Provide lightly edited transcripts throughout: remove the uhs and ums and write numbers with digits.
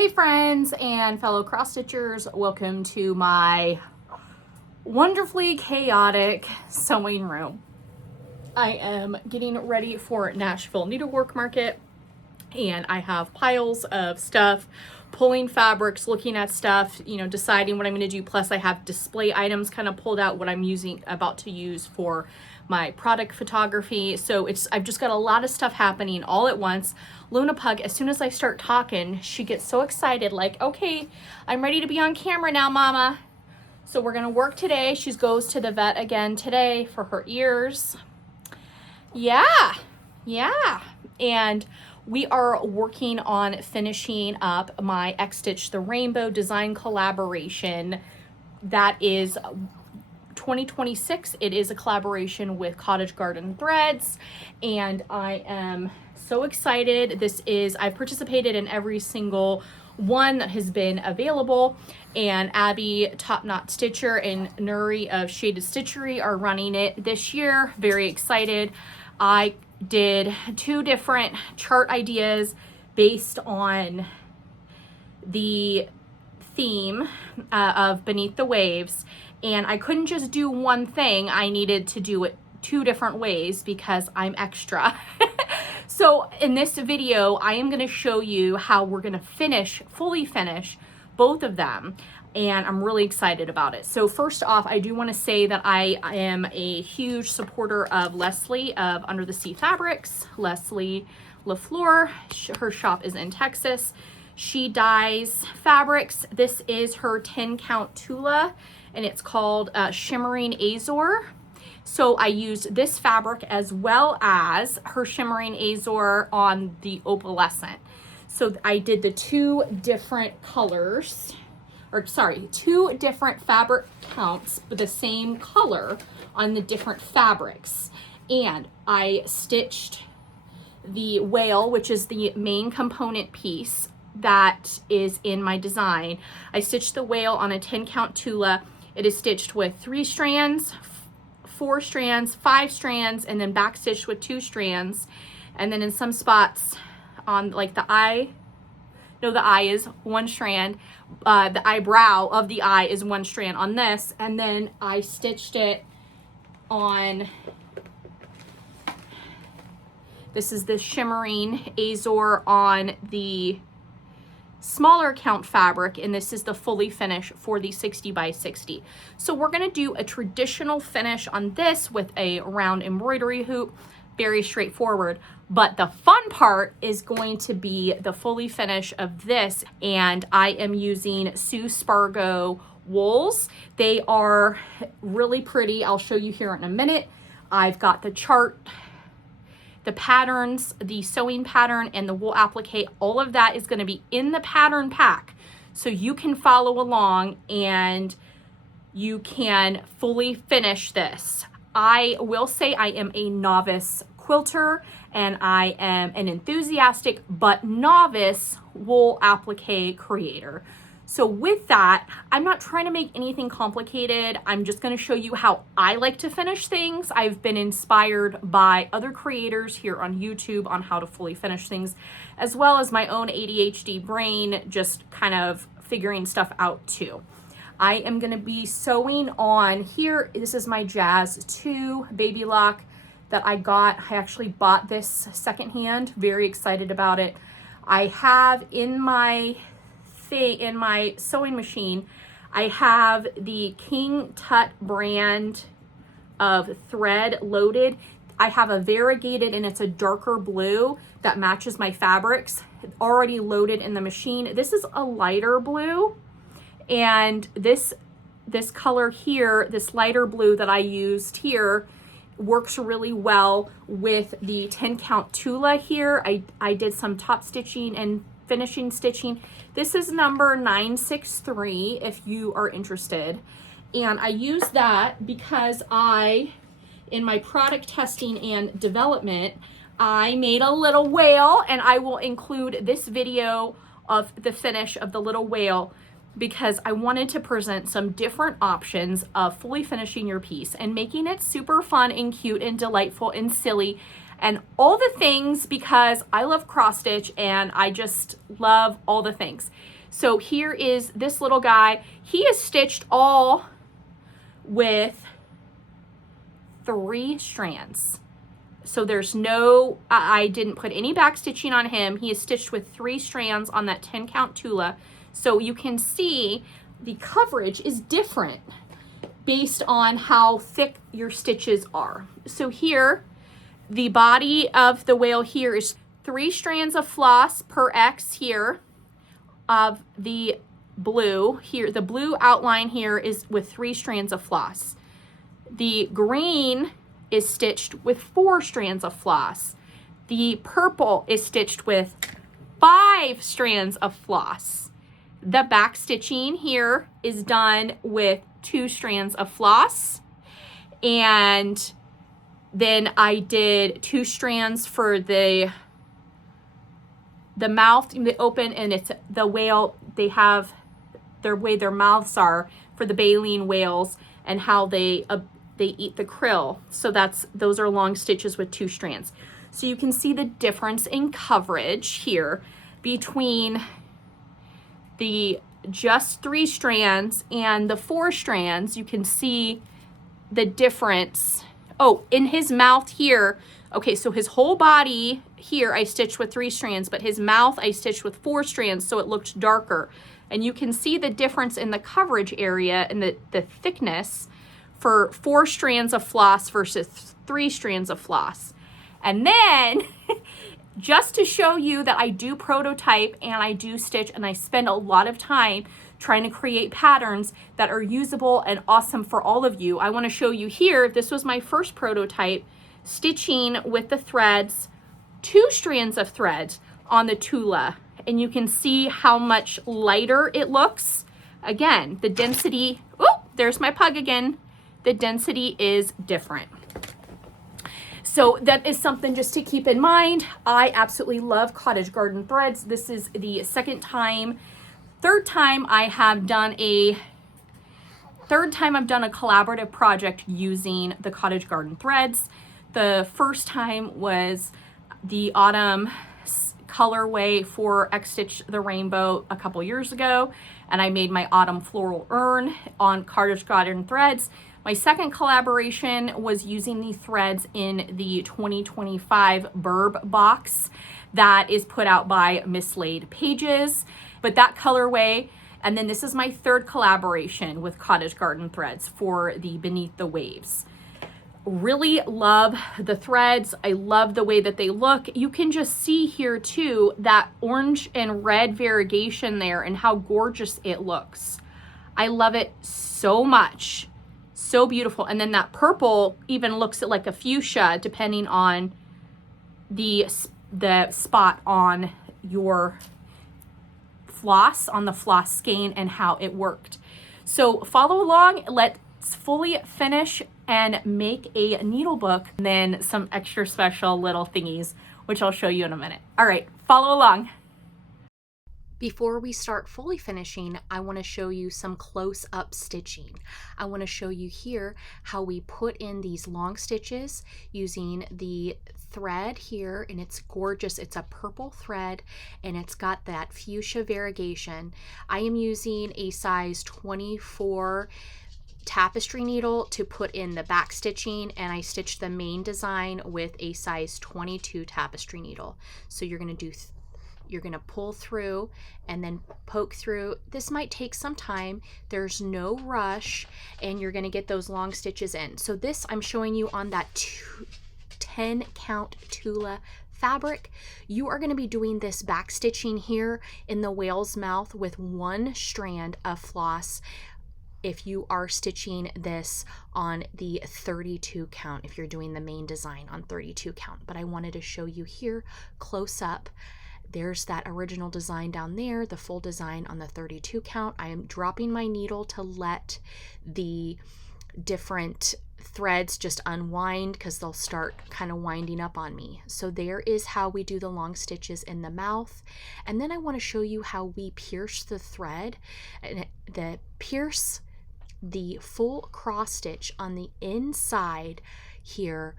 Hey friends and fellow cross stitchers, welcome to my wonderfully chaotic sewing room. I am getting ready for Nashville Needlework Market and I have piles of stuff, pulling fabrics, looking at stuff, deciding what I'm going to do. Plus I have display items kind of pulled out, what I'm about to use for my product photography. So I've just got a lot of stuff happening all at once. Luna Pug, as soon as I start talking, she gets so excited, like, okay, I'm ready to be on camera now, mama. So we're gonna work today. She goes to the vet again today for her ears. Yeah. And we are working on finishing up my XStitch the Rainbow design collaboration. That is 2026. It is a collaboration with Cottage Garden Threads, and I am so excited. I've participated in every single one that has been available, and Abby Top Knot Stitcher and Nuri of Shaded Stitchery are running it this year. Very excited. I did 2 different chart ideas based on the theme of Beneath the Waves, and I couldn't just do one thing. I needed to do it 2 different ways because I'm extra. So in this video, I am going to show you how we're going to fully finish both of them, and I'm really excited about it. So first off, I do want to say that I am a huge supporter of Leslie of Under the Sea Fabrics, Leslie LaFleur. Her shop is in Texas. She dyes fabrics. This is her 10 count Tula, and it's called Shimmering Azure. So I used this fabric as well as her Shimmering Azure on the opalescent. So I did the 2 different colors, or sorry, 2 different fabric counts with the same color on the different fabrics. And I stitched the whale, which is the main component piece that is in my design. I stitched the whale on a 10 count Tula. It is stitched with 3 strands, 4 strands, 5 strands, and then backstitched with 2 strands. And then in some spots on like the eye is 1 strand, the eyebrow of the eye is 1 strand on this, and then I stitched it on, this is the Shimmering Azure on the smaller count fabric, and this is the fully finish for the 60 by 60. So we're going to do a traditional finish on this with a round embroidery hoop, very straightforward, but the fun part is going to be the fully finish of this, and I am using Sue Spargo wools. They are really pretty. I'll show you here in a minute. I've got the chart, the patterns, the sewing pattern, and the wool applique. All of that is going to be in the pattern pack, so you can follow along and you can fully finish this. I will say I am a novice quilter and I am an enthusiastic but novice wool applique creator. So with that, I'm not trying to make anything complicated. I'm just going to show you how I like to finish things. I've been inspired by other creators here on YouTube on how to fully finish things, as well as my own ADHD brain just kind of figuring stuff out too. I am going to be sewing on here. This is my Jazz 2 baby lock that I got. I actually bought this secondhand. Very excited about it. I have in my sewing machine, I have the King Tut brand of thread loaded. I have a variegated, and it's a darker blue that matches my fabrics already loaded in the machine. This is a lighter blue, and this color here, this lighter blue that I used here, works really well with the 10 count Tula here. I did some top stitching and finishing stitching. This is number 963 if you are interested. And I use that because in my product testing and development, I made a little whale, and I will include this video of the finish of the little whale because I wanted to present some different options of fully finishing your piece and making it super fun and cute and delightful and silly and all the things, because I love cross stitch and I just love all the things. So here is this little guy. He is stitched all with 3 strands. So there's no, I didn't put any back stitching on him. He is stitched with 3 strands on that 10 count Tula. So you can see the coverage is different based on how thick your stitches are. So here, the body of the whale here is 3 strands of floss per X here of the blue. Here, the blue outline here is with 3 strands of floss. The green is stitched with 4 strands of floss. The purple is stitched with 5 strands of floss. The back stitching here is done with 2 strands of floss, and then I did 2 strands for the mouth, the open, and it's the whale, they have their way their mouths are for the baleen whales and how they eat the krill. So those are long stitches with 2 strands. So you can see the difference in coverage here between the just 3 strands and the 4 strands. You can see the difference. Oh, in his mouth here, okay, so his whole body here I stitched with 3 strands, but his mouth I stitched with 4 strands, so it looked darker. And you can see the difference in the coverage area and the thickness for 4 strands of floss versus 3 strands of floss. And then just to show you that I do prototype and I do stitch and I spend a lot of time trying to create patterns that are usable and awesome for all of you, I want to show you here, this was my first prototype, stitching with the threads, 2 strands of thread on the Tula. And you can see how much lighter it looks. Again, the density, oh, there's my pug again. The density is different. So that is something just to keep in mind. I absolutely love Cottage Garden threads. This is the third time I've done a collaborative project using the Cottage Garden threads. The first time was the autumn colorway for XStitch the Rainbow a couple years ago, and I made my autumn floral urn on Cottage Garden threads. My second collaboration was using the threads in the 2025 Burb box that is put out by Mislaid Pages, but that colorway. And then this is my third collaboration with Cottage Garden threads for the Beneath the Waves. Really love the threads. I love the way that they look. You can just see here too that orange and red variegation there and how gorgeous it looks. I love it so much. So beautiful. And then that purple even looks like a fuchsia depending on the spot on your floss, on the floss skein, and how it worked. So follow along. Let's fully finish and make a needle book, and then some extra special little thingies, which I'll show you in a minute. All right, follow along. Before we start fully finishing, I want to show you some close-up stitching. I want to show you here how we put in these long stitches using the thread here, and it's gorgeous. It's a purple thread and it's got that fuchsia variegation. I am using a size 24 tapestry needle to put in the back stitching, and I stitched the main design with a size 22 tapestry needle. So you're going to pull through and then poke through. This might take some time. There's no rush, and you're going to get those long stitches in. So this I'm showing you on that 10 count Tula fabric. You are going to be doing this back stitching here in the whale's mouth with 1 strand of floss if you are stitching this on the 32 count, if you're doing the main design on 32 count. But I wanted to show you here close up. There's that original design down there, the full design on the 32 count. I am dropping my needle to let the different threads just unwind because they'll start kind of winding up on me. So there is how we do the long stitches in the mouth. And then I want to show you how we pierce the thread, and pierce the full cross stitch on the inside here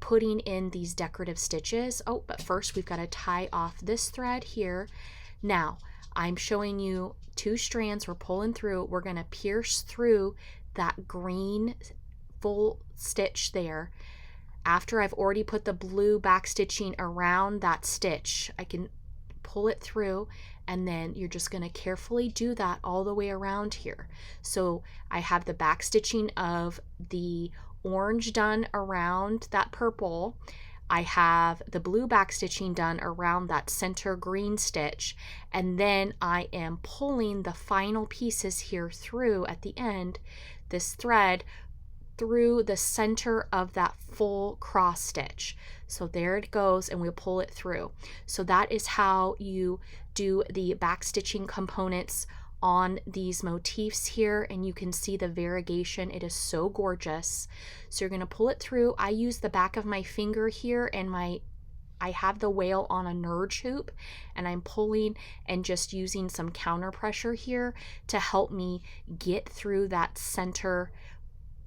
putting in these decorative stitches. Oh, but first we've got to tie off this thread here. Now, I'm showing you 2 strands we're pulling through. We're going to pierce through that green full stitch there. After I've already put the blue back stitching around that stitch, I can pull it through, and then you're just going to carefully do that all the way around here. So I have the back stitching of the orange done around that purple. I have the blue back stitching done around that center green stitch, and then I am pulling the final pieces here through at the end, this thread through the center of that full cross stitch. So there it goes, and we'll pull it through. So that is how you do the back stitching components on these motifs here, and you can see the variegation. It is so gorgeous. So you're going to pull it through. I use the back of my finger here, and I have the whale on a nurge hoop, and I'm pulling and just using some counter pressure here to help me get through that center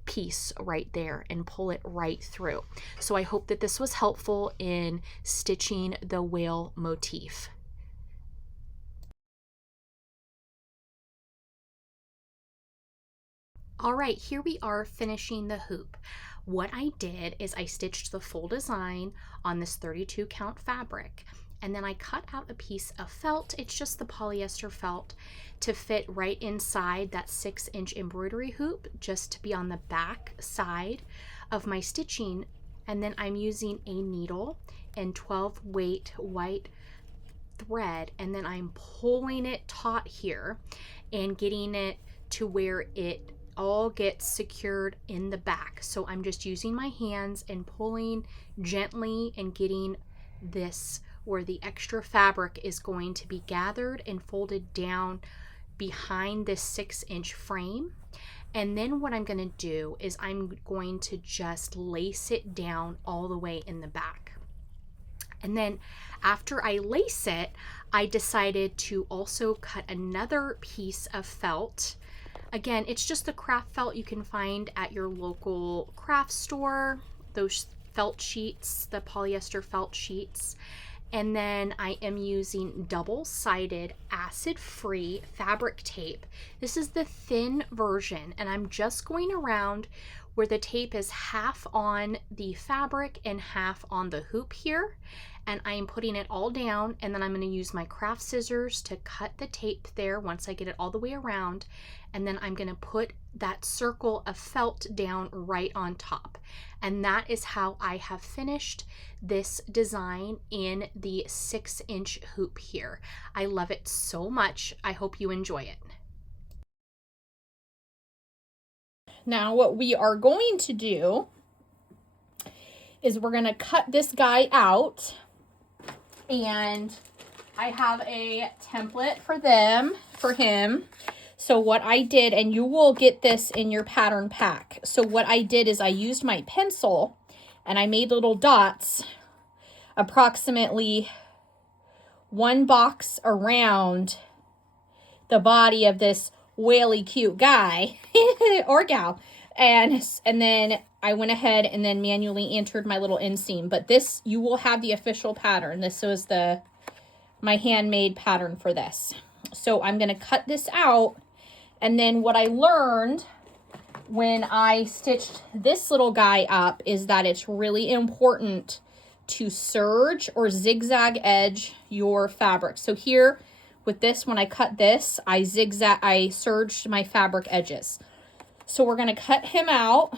piece right there and pull it right through. So I hope that this was helpful in stitching the whale motif. All right, here we are finishing the hoop. What I did is I stitched the full design on this 32 count fabric, and then I cut out a piece of felt. It's just the polyester felt to fit right inside that 6-inch embroidery hoop, just to be on the back side of my stitching. And then I'm using a needle and 12 weight white thread, and then I'm pulling it taut here and getting it to where it all gets secured in the back. So I'm just using my hands and pulling gently and getting this where the extra fabric is going to be gathered and folded down behind this 6-inch frame. And then what I'm going to do is I'm going to just lace it down all the way in the back. And then after I lace it, I decided to also cut another piece of felt. Again, it's just the craft felt you can find at your local craft store, those felt sheets, the polyester felt sheets. And then I am using double-sided acid-free fabric tape. This is the thin version, and I'm just going around where the tape is half on the fabric and half on the hoop here. And I am putting it all down, and then I'm going to use my craft scissors to cut the tape there once I get it all the way around. And then I'm going to put that circle of felt down right on top. And that is how I have finished this design in the 6-inch hoop here. I love it so much. I hope you enjoy it. Now what we are going to do is we're going to cut this guy out, and I have a template for him. So what I did, and you will get this in your pattern pack. So what I did is I used my pencil and I made little dots, approximately 1 box around the body of this whaley cute guy or gal. And then I went ahead and then manually entered my little inseam. But this, you will have the official pattern. This was my handmade pattern for this. So I'm going to cut this out. And then what I learned when I stitched this little guy up is that it's really important to serge or zigzag edge your fabric. So here with this, when I cut this, I serged my fabric edges. So we're going to cut him out,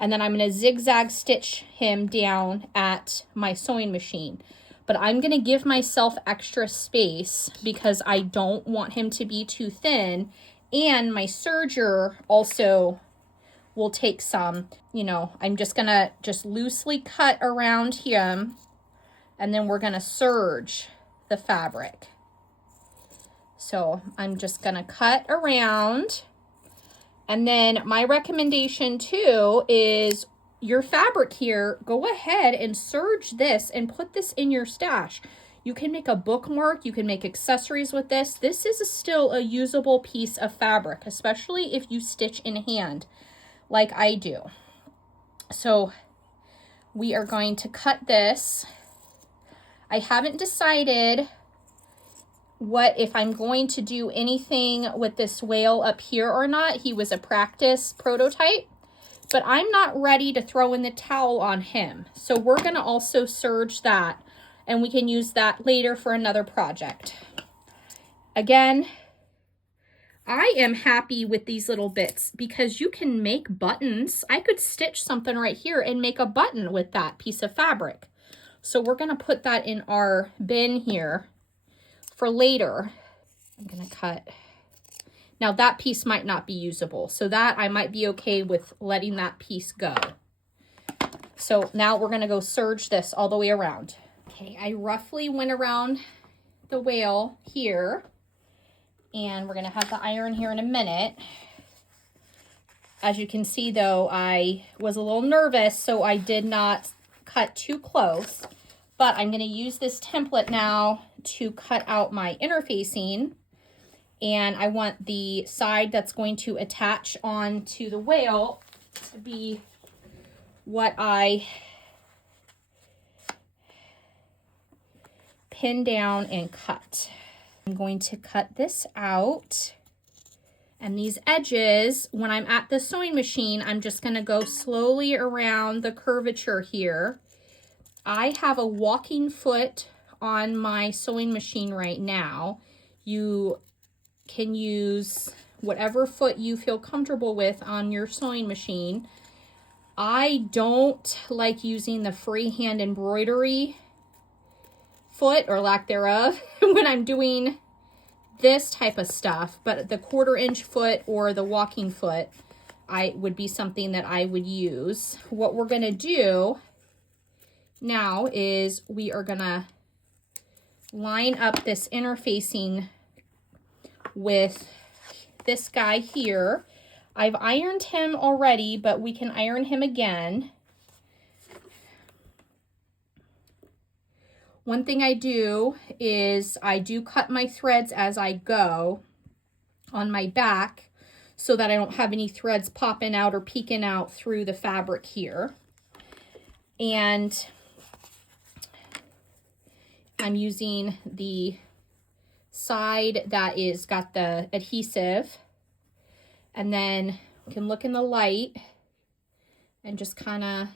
and then I'm going to zigzag stitch him down at my sewing machine. But I'm going to give myself extra space because I don't want him to be too thin. And my serger also will take some, I'm just going to loosely cut around him. And then we're going to serge the fabric. So I'm just going to cut around. And then my recommendation too is your fabric here, go ahead and serge this and put this in your stash. You can make a bookmark, you can make accessories with this. This is still a usable piece of fabric, especially if you stitch in hand like I do. So we are going to cut this. I haven't decided if I'm going to do anything with this whale up here or not. He was a practice prototype, but I'm not ready to throw in the towel on him. So we're gonna also serge that, and we can use that later for another project. Again, I am happy with these little bits because you can make buttons. I could stitch something right here and make a button with that piece of fabric. So we're gonna put that in our bin here for later. I'm gonna cut. Now that piece might not be usable, so that I might be okay with letting that piece go. So now we're gonna go serge this all the way around. Okay, I roughly went around the whale here, and we're gonna have the iron here in a minute. As you can see though, I was a little nervous, so I did not cut too close, but I'm gonna use this template now to cut out my interfacing. And I want the side that's going to attach onto the whale to be what I pin down and cut. I'm going to cut this out. And these edges, when I'm at the sewing machine, I'm just gonna go slowly around the curvature here. I have a walking foot on my sewing machine right now. You can use whatever foot you feel comfortable with on your sewing machine. I don't like using the freehand embroidery foot, or lack thereof, when I'm doing this type of stuff, but the 1/4 inch foot or the walking foot would be something that I would use. What we're gonna do now is we are gonna line up this interfacing with this guy here. I've ironed him already, but we can iron him again. One thing I do is I do cut my threads as I go on my back so that I don't have any threads popping out or peeking out through the fabric here. And I'm using the side that is got the adhesive, and then we can look in the light and just kind of,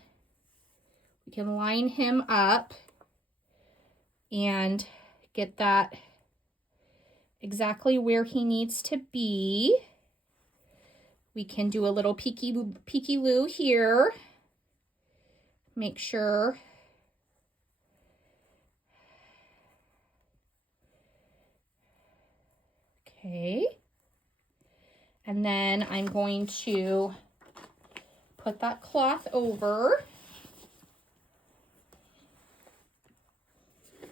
we can line him up and get that exactly where he needs to be. We can do a little peeky-loo here. Make sure. Okay. And then I'm going to put that cloth over.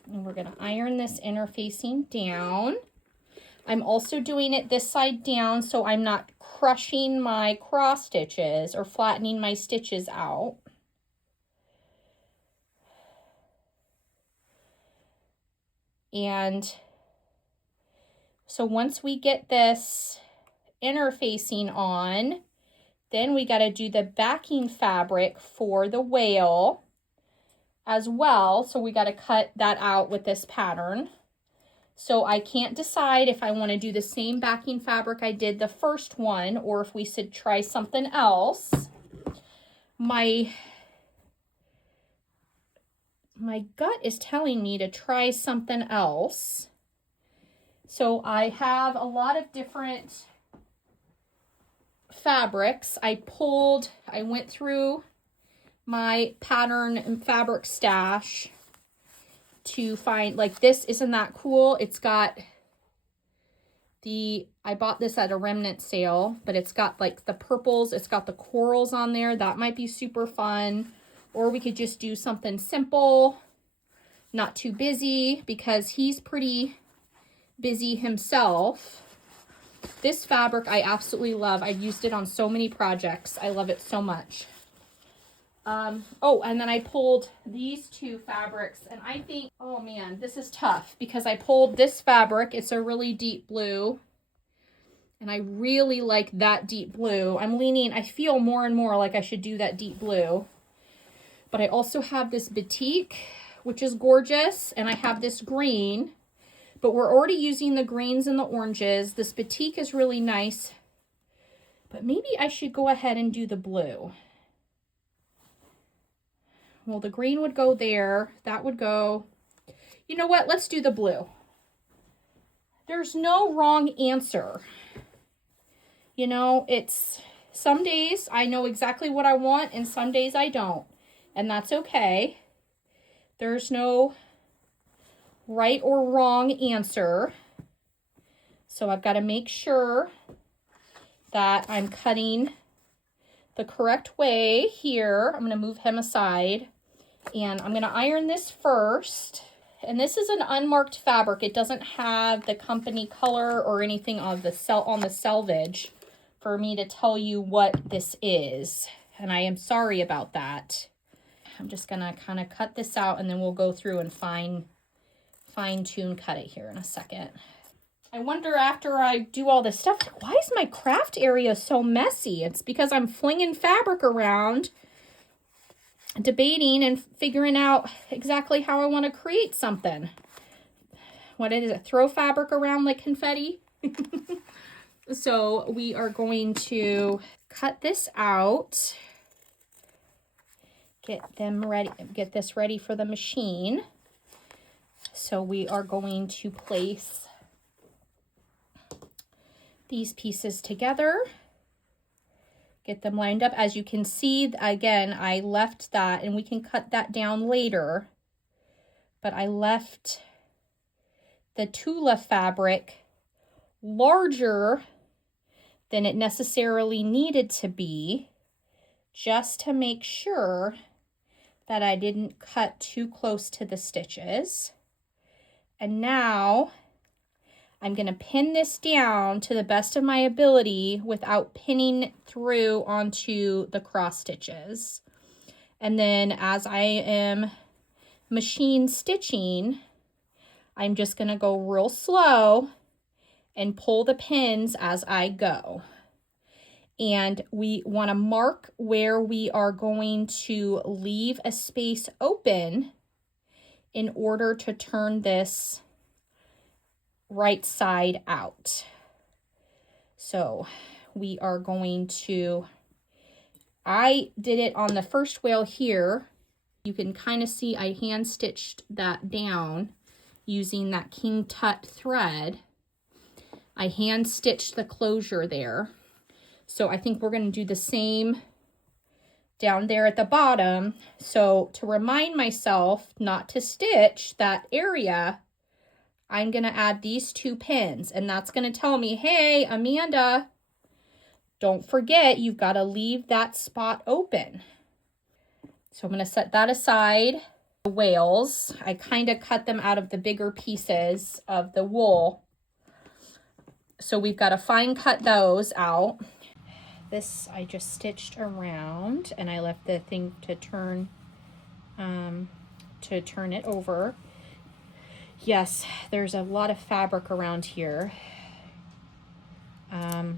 And we're going to iron this interfacing down. I'm also doing it this side down so I'm not crushing my cross stitches or flattening my stitches out. And so once we get this interfacing on, then we got to do the backing fabric for the whale as well. So we got to cut that out with this pattern. So I can't decide if I want to do the same backing fabric I did the first one, or if we should try something else. My gut is telling me to try something else. So I have a lot of different fabrics. I went through my pattern and fabric stash to find, like, this, isn't that cool? It's got I bought this at a remnant sale, but it's got like the purples, it's got the corals on there. That might be super fun. Or we could just do something simple, not too busy, because he's pretty busy himself. This fabric I absolutely love. I've used it on so many projects. I love it so much. Oh, and then I pulled these two fabrics, and I think, oh man, this is tough because I pulled this fabric. It's a really deep blue, and I really like that deep blue. I feel more and more like I should do that deep blue. But I also have this batik, which is gorgeous, and I have this green, but we're already using the greens and the oranges. This batik is really nice, but maybe I should go ahead and do the blue. Well, the green would go there. That would go, you know what? Let's do the blue. There's no wrong answer. You know, it's some days I know exactly what I want and some days I don't. And that's okay. There's no right or wrong answer. So I've got to make sure that I'm cutting the correct way here. I'm going to move him aside and I'm going to iron this first. And this is an unmarked fabric. It doesn't have the company color or anything on the selvage for me to tell you what this is. And I am sorry about that. I'm just gonna kind of cut this out and then we'll go through and fine tune cut it here in a second. I wonder after I do all this stuff, why is my craft area so messy? It's because I'm flinging fabric around, debating and figuring out exactly how I want to create something. What is it? Throw fabric around like confetti? So we are going to cut this out, get this ready for the machine. So we are going to place these pieces together, get them lined up. As you can see, again, I left that, and we can cut that down later, but I left the Tula fabric larger than it necessarily needed to be, just to make sure that I didn't cut too close to the stitches. And now I'm going to pin this down to the best of my ability without pinning through onto the cross stitches. And then as I am machine stitching, I'm just going to go real slow and pull the pins as I go. And we want to mark where we are going to leave a space open in order to turn this right side out. So we are going to, I did it on the first whale here. You can kind of see I hand stitched that down using that King Tut thread. I hand stitched the closure there. So I think we're going to do the same down there at the bottom. So to remind myself not to stitch that area, I'm going to add these 2 pins, and that's going to tell me, hey, Amanda, don't forget, you've got to leave that spot open. So I'm going to set that aside. The whales, I kind of cut them out of the bigger pieces of the wool. So we've got to fine cut those out. This I just stitched around, and I left the thing to turn it over. Yes, there's a lot of fabric around here. I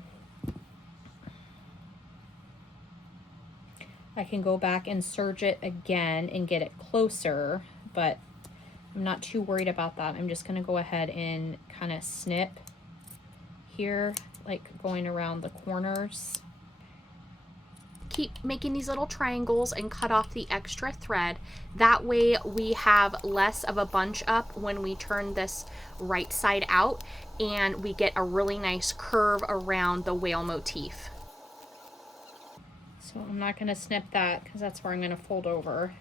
can go back and serge it again and get it closer, but I'm not too worried about that. I'm just going to go ahead and kind of snip here, like going around the corners. Keep making these little triangles and cut off the extra thread. That way we have less of a bunch up when we turn this right side out, and we get a really nice curve around the whale motif. So I'm not going to snip that because that's where I'm going to fold over.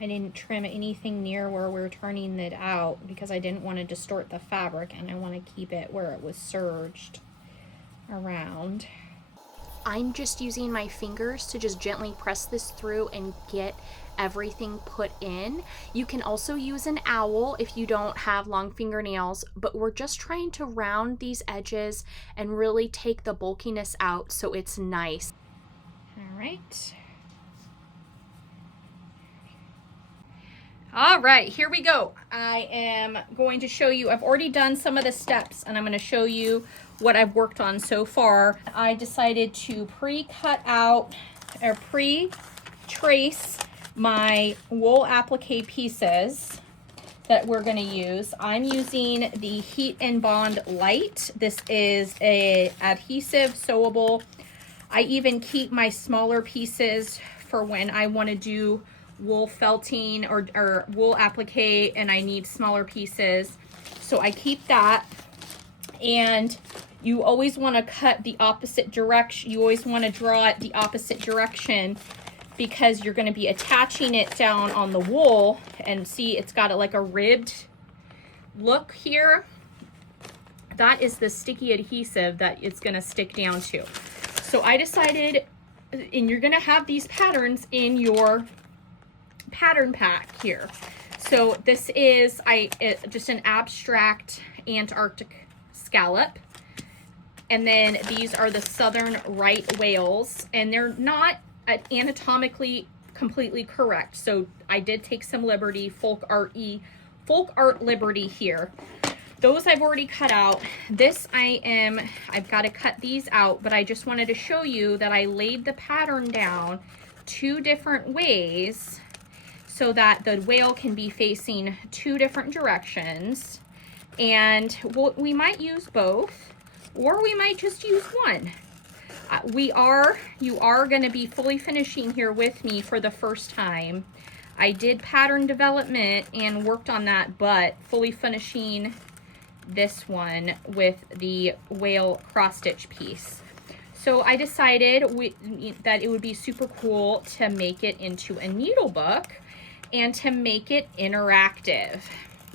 I didn't trim anything near where we're turning it out because I didn't want to distort the fabric, and I want to keep it where it was serged around. I'm just using my fingers to just gently press this through and get everything put in. You can also use an owl if you don't have long fingernails, but we're just trying to round these edges and really take the bulkiness out so it's nice. All right. All right, here we go. I am going to show you, I've already done some of the steps, and I'm going to show you what I've worked on so far. I decided to pre-cut out or pre-trace my wool applique pieces that we're going to use. I'm using the Heat and Bond Light. This is a adhesive sewable. I even keep my smaller pieces for when I want to do wool felting or wool applique and I need smaller pieces. So I keep that. And you always want to cut the opposite direction. You always want to draw it the opposite direction because you're going to be attaching it down on the wool. And see, it's got like a ribbed look here. That is the sticky adhesive that it's going to stick down to. So I decided, and you're going to have these patterns in your pattern pack here. So this is just an abstract Antarctic scallop. And then these are the southern right whales, and they're not anatomically completely correct. So I did take some liberty, folk art liberty here. Those I've already cut out. This I've got to cut these out, but I just wanted to show you that I laid the pattern down 2 different ways so that the whale can be facing 2 different directions. And we might use both, or we might just use one. You are going to be fully finishing here with me for the first time. I did pattern development and worked on that, but fully finishing this one with the whale cross stitch piece. So I decided that it would be super cool to make it into a needle book and to make it interactive.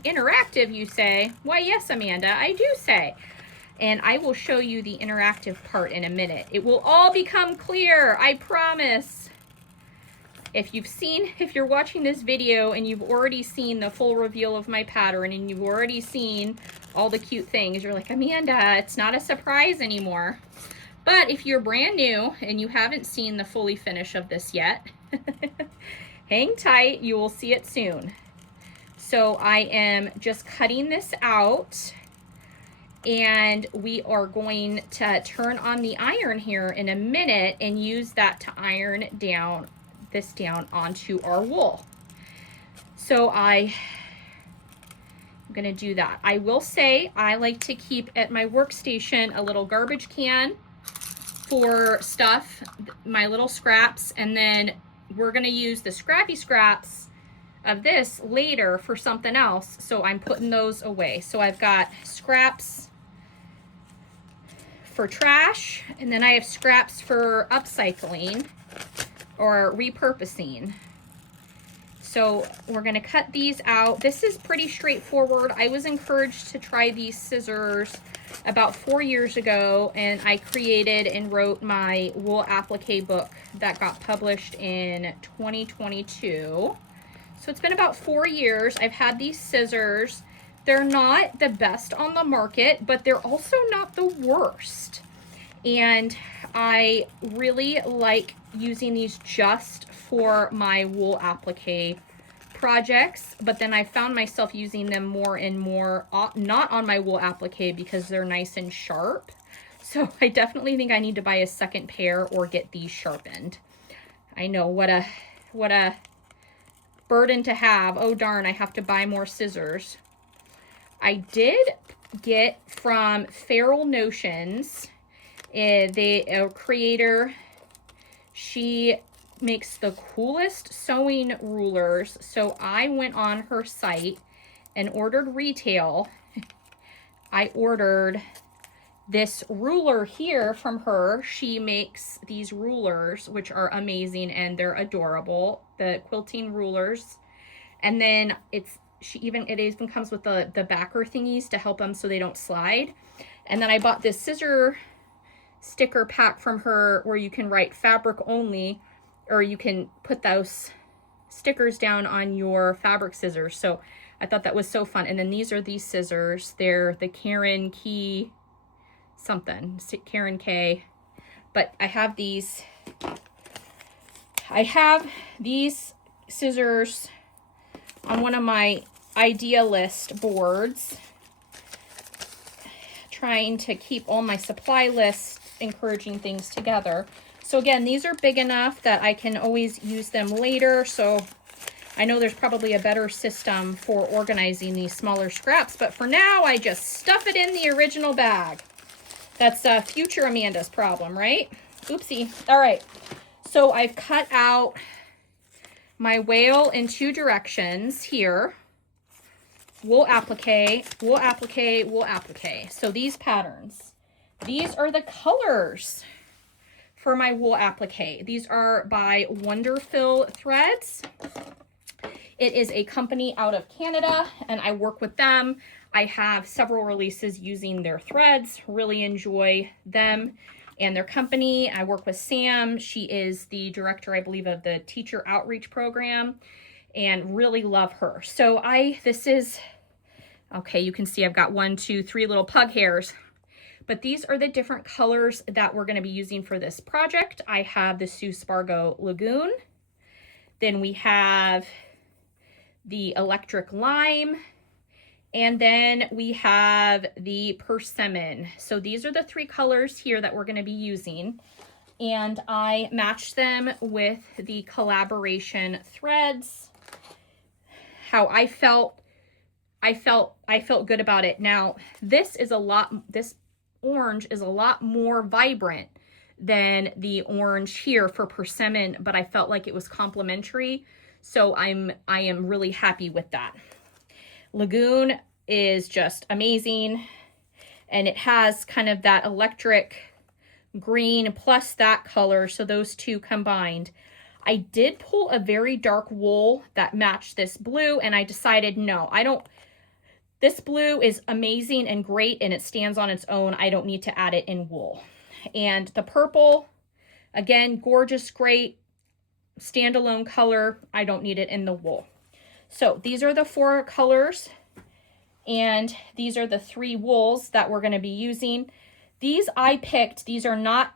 Interactive, you say? Why, yes, Amanda, I do say. And I will show you the interactive part in a minute. It will all become clear, I promise. If you're watching this video and you've already seen the full reveal of my pattern and you've already seen all the cute things, you're like, Amanda, it's not a surprise anymore. But if you're brand new and you haven't seen the fully finish of this yet, hang tight, you will see it soon. So I am just cutting this out, and we are going to turn on the iron here in a minute and use that to iron this down onto our wool. So I'm going to do that. I will say I like to keep at my workstation a little garbage can for stuff, my little scraps, and then we're going to use the scrappy scraps of this later for something else. So I'm putting those away. So I've got scraps for trash, and then I have scraps for upcycling or repurposing. So we're going to cut these out. This is pretty straightforward. I was encouraged to try these scissors about 4 years ago, and I created and wrote my wool applique book that got published in 2022. So it's been about 4 years. I've had these scissors. They're not the best on the market, but they're also not the worst. And I really like using these just for my wool applique projects, but then I found myself using them more and more, not on my wool applique because they're nice and sharp. So I definitely think I need to buy a second pair or get these sharpened. I know, what a burden to have. Oh darn, I have to buy more scissors. I did get from Feral Notions, a creator, she makes the coolest sewing rulers. So I went on her site and ordered retail. I ordered this ruler here from her. She makes these rulers, which are amazing and they're adorable, the quilting rulers. And then it even comes with the backer thingies to help them so they don't slide. And then I bought this scissor sticker pack from her where you can write fabric only, or you can put those stickers down on your fabric scissors. So I thought that was so fun. And then these are these scissors. They're the Karen K something, Karen K. But I have these scissors on one of my idea list boards, trying to keep all my supply lists encouraging things together. So again, these are big enough that I can always use them later. So I know there's probably a better system for organizing these smaller scraps, but for now I just stuff it in the original bag. That's future Amanda's problem, right? Oopsie. All right, so I've cut out my whale in 2 directions here. Wool applique, wool applique, wool applique. So these patterns, these are the colors for my wool applique. These are by Wonderful Threads. It is a company out of Canada, and I work with them. I have several releases using their threads. Really enjoy them and their company. I work with Sam. She is the director, I believe, of the teacher outreach program, and really love her. So this is, okay, you can see I've got 1, 2, 3 little pug hairs, but these are the different colors that we're going to be using for this project. I have the Sue Spargo Lagoon. Then we have the Electric Lime. And then we have the Persimmon. So these are the 3 colors here that we're going to be using. And I matched them with the collaboration threads. How I felt good about it. Now, this orange is a lot more vibrant than the orange here for Persimmon, but I felt like it was complementary. So I am really happy with that. Lagoon is just amazing, and it has kind of that electric green plus that color, so those 2 combined. I did pull a very dark wool that matched this blue, and I decided no, this blue is amazing and great, and it stands on its own. I don't need to add it in wool. And the purple, again, gorgeous, great, standalone color. I don't need it in the wool. So these are the 4 colors, and these are the 3 wools that we're going to be using. These I picked. These are not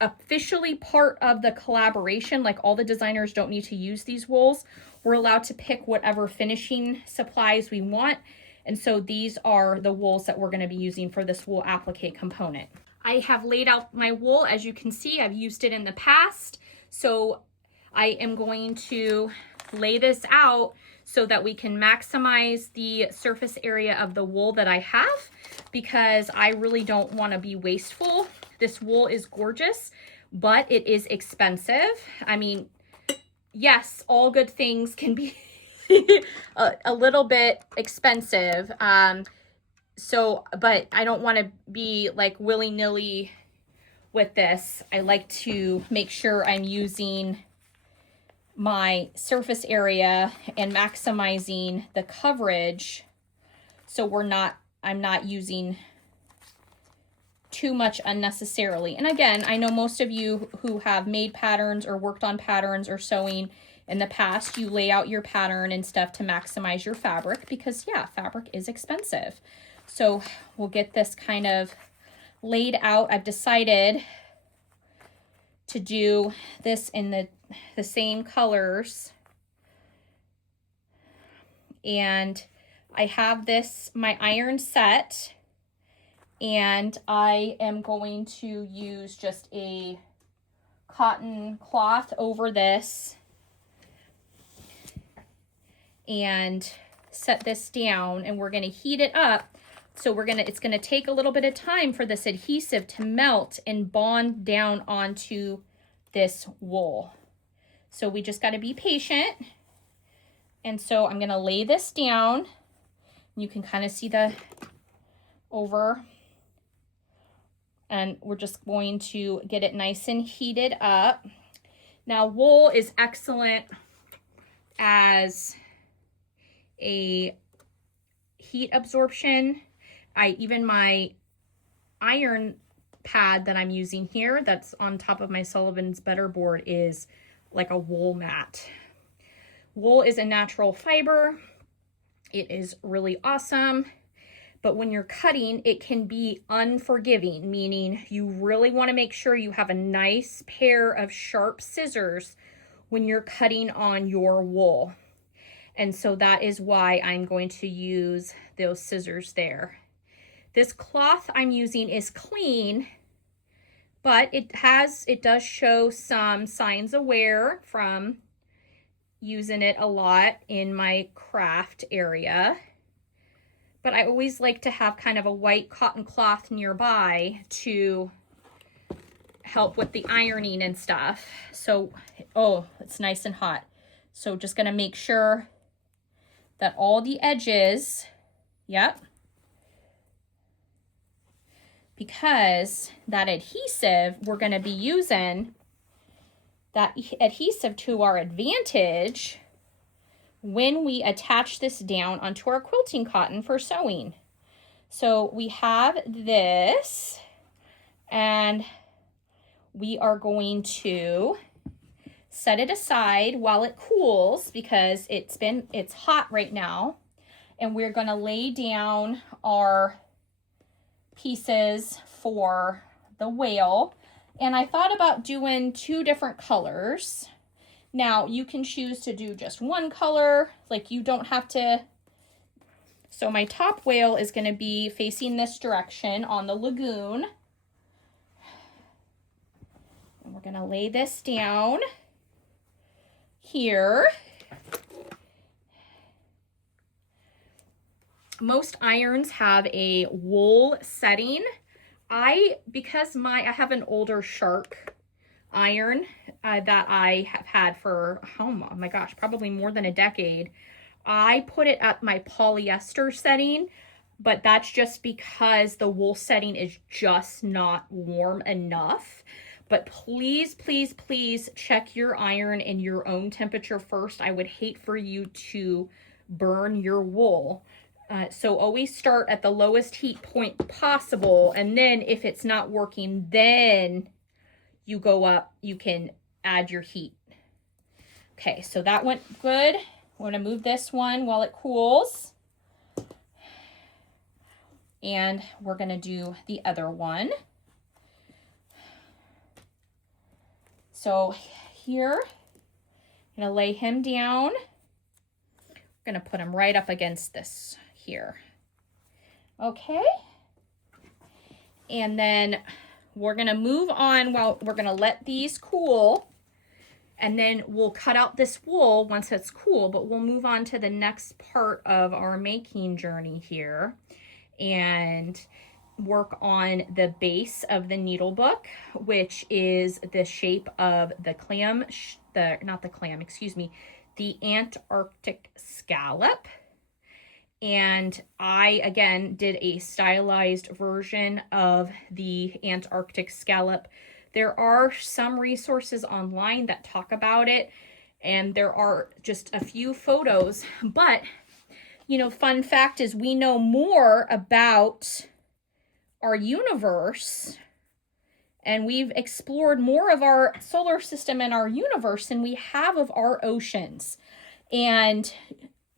officially part of the collaboration. Like, all the designers don't need to use these wools. We're allowed to pick whatever finishing supplies we want. And so these are the wools that we're going to be using for this wool applique component. I have laid out my wool. As you can see, I've used it in the past. So I am going to lay this out so that we can maximize the surface area of the wool that I have, because I really don't want to be wasteful. This wool is gorgeous, but it is expensive. I mean, yes, all good things can be a little bit expensive. But I don't want to be like willy-nilly with this. I like to make sure I'm using my surface area and maximizing the coverage, so I'm not using too much unnecessarily. And again, I know most of you who have made patterns or worked on patterns or sewing in the past, you lay out your pattern and stuff to maximize your fabric, because yeah, fabric is expensive. So we'll get this kind of laid out. I've decided to do this in the same colors, and I have this, my iron set, and I am going to use just a cotton cloth over this and set this down, and we're going to heat it up. So it's going to take a little bit of time for this adhesive to melt and bond down onto this wool. So we just got to be patient. And so I'm going to lay this down. You can kind of see the over. And we're just going to get it nice and heated up. Now, wool is excellent as a heat absorption. Even my iron pad that I'm using here, that's on top of my Sullivan's Better board, is like a wool mat. Wool is a natural fiber. It is really awesome. But when you're cutting, it can be unforgiving, meaning you really want to make sure you have a nice pair of sharp scissors when you're cutting on your wool. And so that is why I'm going to use those scissors there. This cloth I'm using is clean, but it does show some signs of wear from using it a lot in my craft area. But I always like to have kind of a white cotton cloth nearby to help with the ironing and stuff. So, oh, it's nice and hot. So just gonna make sure that all the edges, yep, because that adhesive, we're gonna be using that adhesive to our advantage when we attach this down onto our quilting cotton for sewing. So we have this, and we are going to set it aside while it cools because it's hot right now. And we're gonna lay down our pieces for the whale. And I thought about doing 2 different colors. Now you can choose to do just one color, like you don't have to. So my top whale is gonna be facing this direction on the lagoon. And we're gonna lay this down here. Most irons have a wool setting. Because I have an older Shark iron that I have had for, oh my gosh, probably more than a decade. I put it at my polyester setting, but that's just because the wool setting is just not warm enough. But please, please, please check your iron in your own temperature first. I would hate for you to burn your wool. So always start at the lowest heat point possible. And then if it's not working, then you go up, you can add your heat. Okay, so that went good. We're gonna move this one while it cools. And we're gonna do the other one. So here, I'm gonna lay him down. I'm gonna put him right up against this here. Okay. And then we're gonna move on while we're gonna let these cool, and then we'll cut out this wool once it's cool, but we'll move on to the next part of our making journey here and work on the base of the needle book, which is the shape of the the Antarctic scallop. And I, again, did a stylized version of the Antarctic scallop. There are some resources online that talk about it, and there are just a few photos. But, you know, fun fact is we know more about our universe, and we've explored more of our solar system and our universe than we have of our oceans. And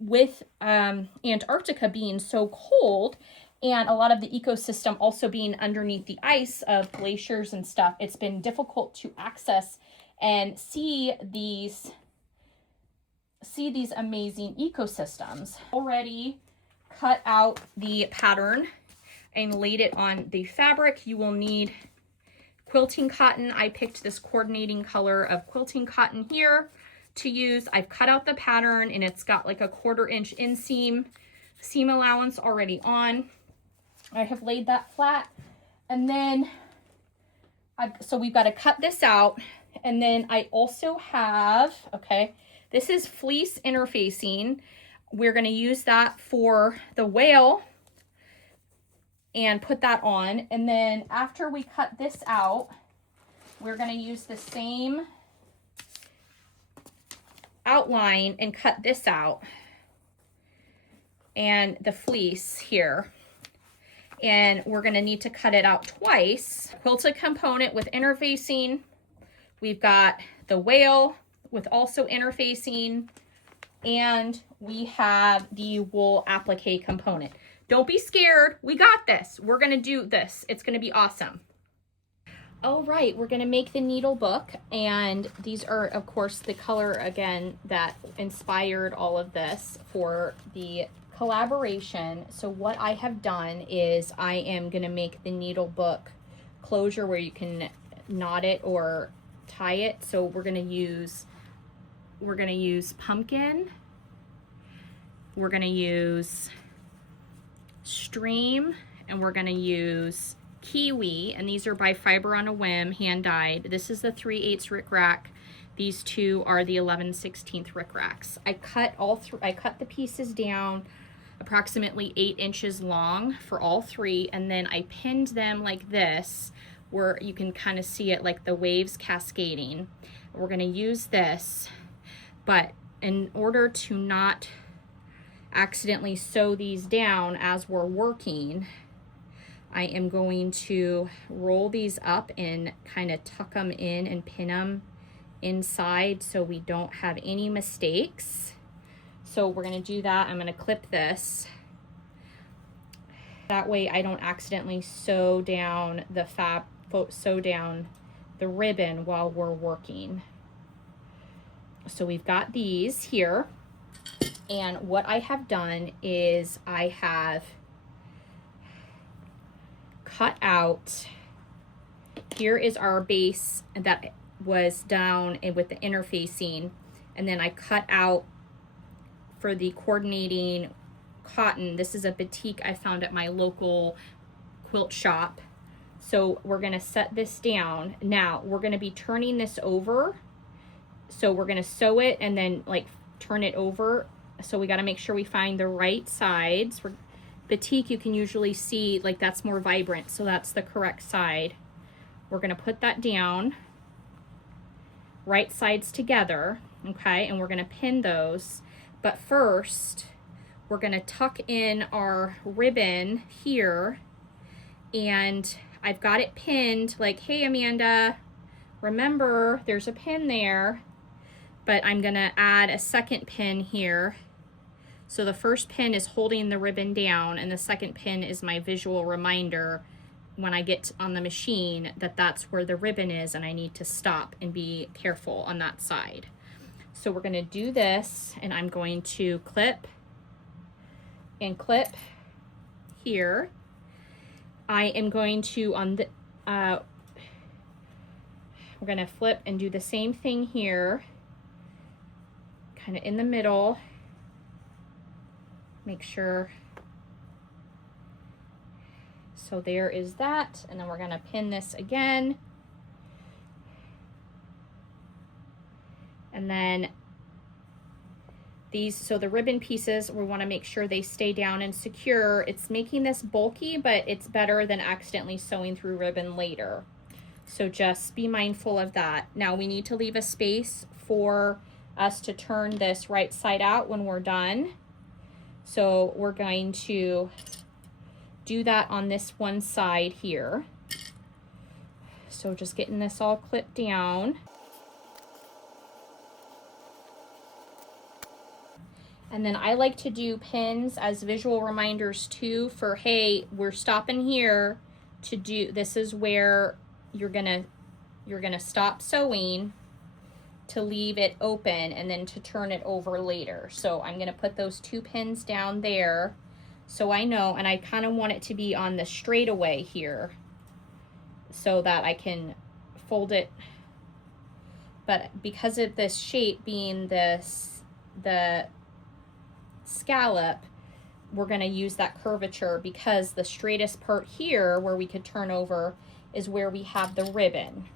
with Antarctica being so cold and a lot of the ecosystem also being underneath the ice of glaciers and stuff, it's been difficult to access and see these amazing ecosystems. Already cut out the pattern and laid it on the fabric. You will need quilting cotton. I picked this coordinating color of quilting cotton here to use. I've cut out the pattern, and it's got like a 1/4 inch inseam seam allowance already on. I have laid that flat, and then so we've got to cut this out. And then I also have, okay, this is fleece interfacing. We're going to use that for the whale and put that on. And then after we cut this out, we're going to use the same outline and cut this out and the fleece here, and we're going to need to cut it out twice. Quilted component with interfacing. We've got the whale with also interfacing, and we have the wool applique component. Don't be scared, we got this. We're going to do this. It's going to be awesome. All right, we're gonna make the needle book, and these are of course the color again that inspired all of this for the collaboration. So what I have done is I am gonna make the needle book closure where you can knot it or tie it. So we're gonna use pumpkin, we're gonna use stream, and we're gonna use kiwi, and these are by Fiber on a Whim, hand dyed. This is the 3/8 rickrack. These two are the 11/16 rickracks. I cut the pieces down approximately 8 inches long for all three, and then I pinned them like this, where you can kind of see it like the waves cascading. We're gonna use this, but in order to not accidentally sew these down as we're working, I am going to roll these up and kind of tuck them in and pin them inside so we don't have any mistakes. So we're going to do that. I'm going to clip this. That way I don't accidentally sew down the ribbon while we're working. So we've got these here, and what I have done is I have cut out, here is our base that was down and with the interfacing, and then I cut out for the coordinating cotton. This is a batik I found at my local quilt shop. So we're gonna set this down. Now we're gonna be turning this over. So we're gonna sew it and then like turn it over. So we gotta make sure we find the right sides. Batik, you can usually see like that's more vibrant, so that's the correct side. We're gonna put that down, right sides together, okay, and we're gonna pin those. But first, we're gonna tuck in our ribbon here, and I've got it pinned like, hey Amanda, remember there's a pin there, but I'm gonna add a second pin here. So the first pin is holding the ribbon down, and the second pin is my visual reminder when I get on the machine that that's where the ribbon is and I need to stop and be careful on that side. So we're gonna do this, and I'm going to clip and clip here. I am going to, we're gonna flip and do the same thing here, kind of in the middle. Make sure. So there is that, and then we're gonna pin this again. And then these, so the ribbon pieces, we wanna make sure they stay down and secure. It's making this bulky, but it's better than accidentally sewing through ribbon later. So just be mindful of that. Now we need to leave a space for us to turn this right side out when we're done. So we're going to do that on this one side here. So just getting this all clipped down. And then I like to do pins as visual reminders too for, hey, we're stopping here to do, this is where you're gonna stop sewing to leave it open and then to turn it over later. So I'm gonna put those 2 pins down there so I know, and I kind of want it to be on the straightaway here so that I can fold it. But because of this shape being the scallop, we're gonna use that curvature because the straightest part here where we could turn over is where we have the ribbon.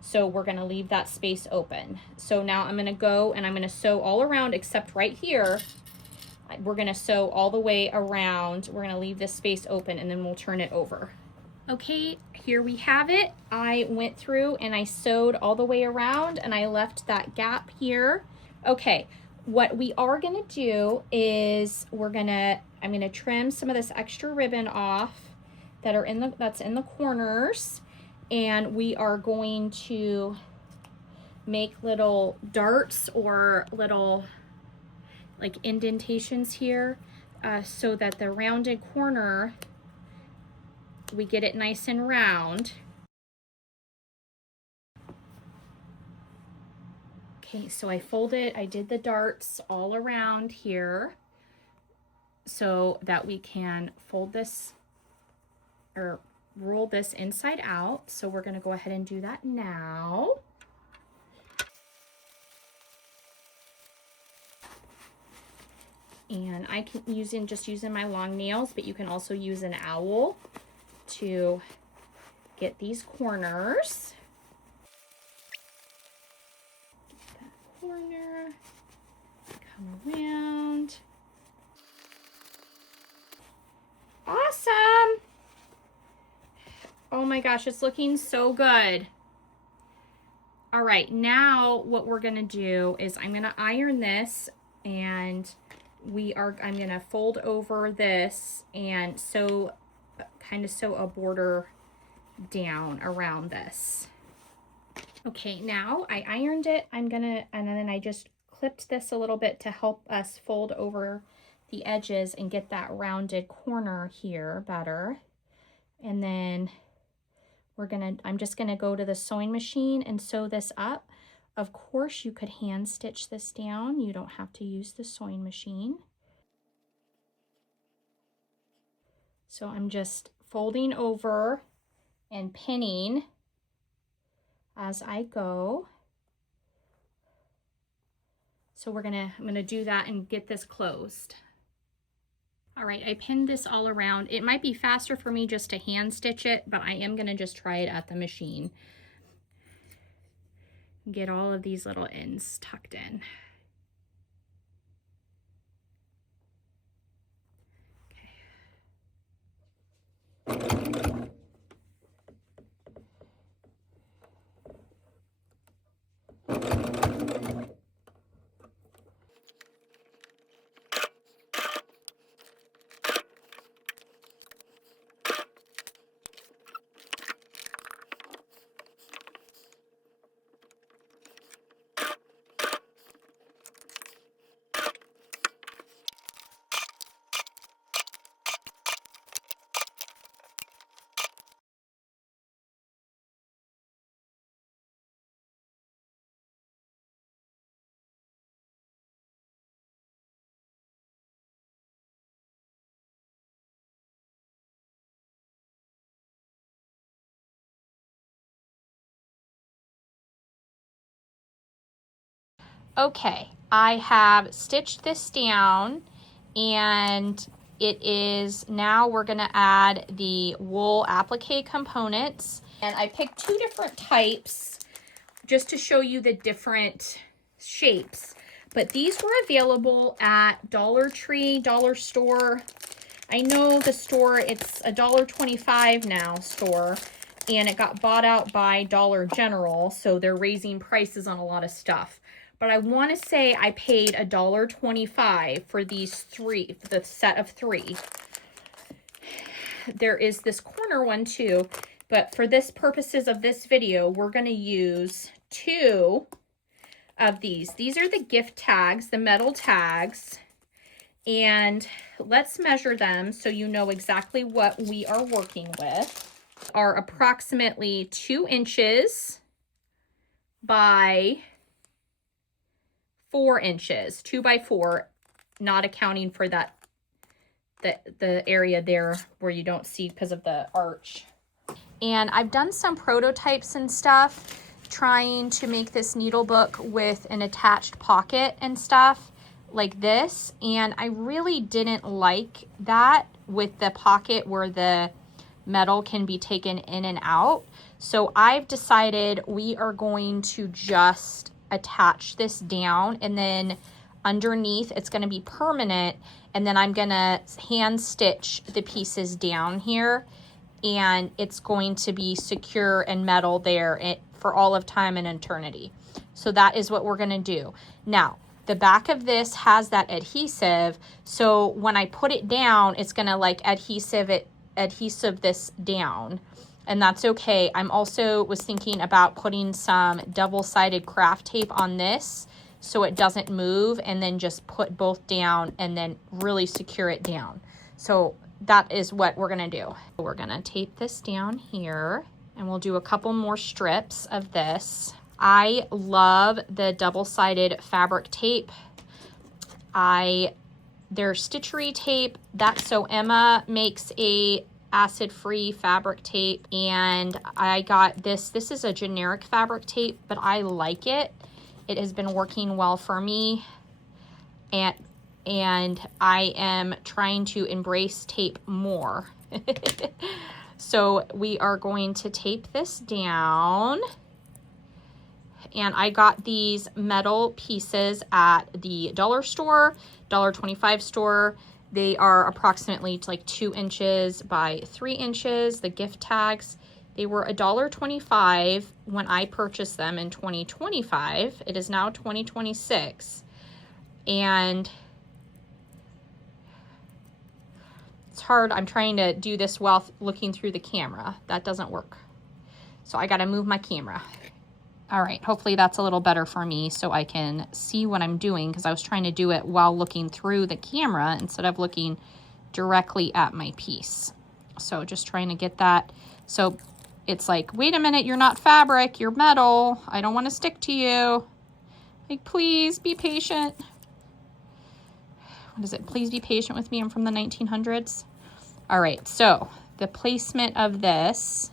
So we're gonna leave that space open. So now I'm gonna go and I'm gonna sew all around except right here. We're gonna sew all the way around. We're gonna leave this space open and then we'll turn it over. Okay, here we have it. I went through and I sewed all the way around and I left that gap here. Okay, what we are gonna do is I'm gonna trim some of this extra ribbon off that's in the corners. And we are going to make little darts or little like indentations here so that the rounded corner, we get it nice and round. Okay, so I did the darts all around here so that we can fold this or roll this inside out. So we're going to go ahead and do that now. And I can just using my long nails, but you can also use an owl to get these corners. Get that corner, come around. Awesome. Oh my gosh, it's looking so good. All right, now what we're gonna do is I'm gonna iron this, and I'm gonna fold over this and kind of sew a border down around this. Okay, now I ironed it. And then I just clipped this a little bit to help us fold over the edges and get that rounded corner here better. And then I'm just gonna go to the sewing machine and sew this up. Of course, you could hand stitch this down. You don't have to use the sewing machine. So I'm just folding over and pinning as I go. So I'm gonna do that and get this closed. All right, I pinned this all around. It might be faster for me just to hand stitch it, but I am gonna just try it at the machine. Get all of these little ends tucked in. Okay, I have stitched this down, and now we're gonna add the wool applique components. And I picked two different types just to show you the different shapes. But these were available at Dollar Tree, Dollar Store. I know the store, it's a $1.25 now store, and it got bought out by Dollar General, so they're raising prices on a lot of stuff. But I want to say I paid $1.25 for these three, the set of three. There is this corner one too, but for this purposes of this video, we're going to use two of these. These are the gift tags, the metal tags, and let's measure them so you know exactly what we are working with. Are approximately 2 inches by 4 inches, 2 by 4, not accounting for that the area there where you don't see because of the arch. And I've done some prototypes and stuff trying to make this needle book with an attached pocket and stuff like this, and I really didn't like that with the pocket where the metal can be taken in and out. So I've decided we are going to just attach this down, and then underneath it's going to be permanent, and then I'm going to hand stitch the pieces down here, and it's going to be secure and metal there for all of time and eternity. So that is what we're going to do. Now, the back of this has that adhesive, so when I put it down, it's going to like adhesive this down, and that's okay. I'm also was thinking about putting some double-sided craft tape on this so it doesn't move, and then just put both down and then really secure it down. So that is what we're gonna do. We're gonna tape this down here, and we'll do a couple more strips of this. I love the double-sided fabric tape. Their stitchery tape, that's so Emma makes a acid-free fabric tape, and I got this. This is a generic fabric tape, but I like it. It has been working well for me, and I am trying to embrace tape more. So we are going to tape this down. And I got these metal pieces at the dollar store, $1.25 store. They are approximately like 2 inches by 3 inches. The gift tags, they were $1.25 when I purchased them in 2025. It is now 2026. And it's hard. I'm trying to do this while looking through the camera. That doesn't work. So I got to move my camera. All right, hopefully that's a little better for me so I can see what I'm doing, because I was trying to do it while looking through the camera instead of looking directly at my piece. So just trying to get that. So it's like, wait a minute, you're not fabric, you're metal. I don't want to stick to you. Like, please be patient. What is it? Please be patient with me. I'm from the 1900s. All right, so the placement of this,